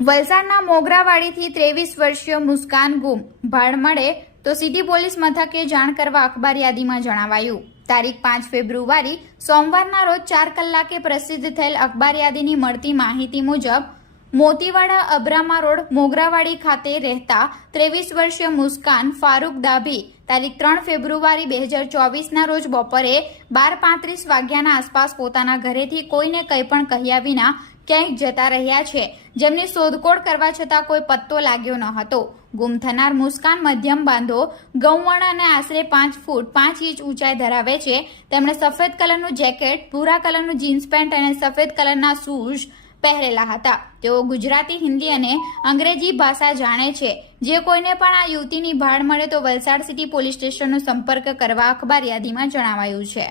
વલસાડના મોગરાવાડીથી ત્રેવીસ વર્ષીય મુસ્કાન ગુમ. ભાડ મળે તો સિટી પોલીસ મથકે જાણ કરવા અખબાર યાદીમાં જણાવાયું. તારીખ પાંચ ફેબ્રુઆરી સોમવારના રોજ ચાર કલાકે પ્રસિદ્ધ થયેલ અખબાર યાદીની મળતી માહિતી મુજબ મોતીવાડા અબ્રામા રોડ, મોગરાવાડી ખાતે રહેતા ત્રેવીસ વર્ષીય મુસ્કાન ફારૂક દાભી તારીખ ત્રણ ફેબ્રુઆરી બે હજાર ચોવીસના રોજ બપોરે બાર પાંત્રીસ વાગ્યાના આસપાસ પોતાના ઘરેથી કોઈને કંઈ પણ કહ્યા વિના ક્યાંક જતા રહ્યા છે. જેમની શોધખોળ કરવા છતાં કોઈ પત્તો લાગ્યો ન હતો. ગુમ થનાર મુસ્કાન મધ્યમ બાંધો ગૌવર્ણ અને આશરે પાંચ ફૂટ પાંચ ઇંચ ઊંચાઈ ધરાવે છે. તેમણે સફેદ કલરનું જેકેટ, ભૂરા કલરનું જીન્સ પેન્ટ અને સફેદ કલરના શૂઝ પહેરેલા હતા. તેઓ ગુજરાતી, હિન્દી અને અંગ્રેજી ભાષા જાણે છે. જે કોઈને પણ આ યુવતીની ભાળ મળે તો વલસાડ સિટી પોલીસ સ્ટેશનનો સંપર્ક કરવા અખબાર યાદીમાં જણાવાયું છે.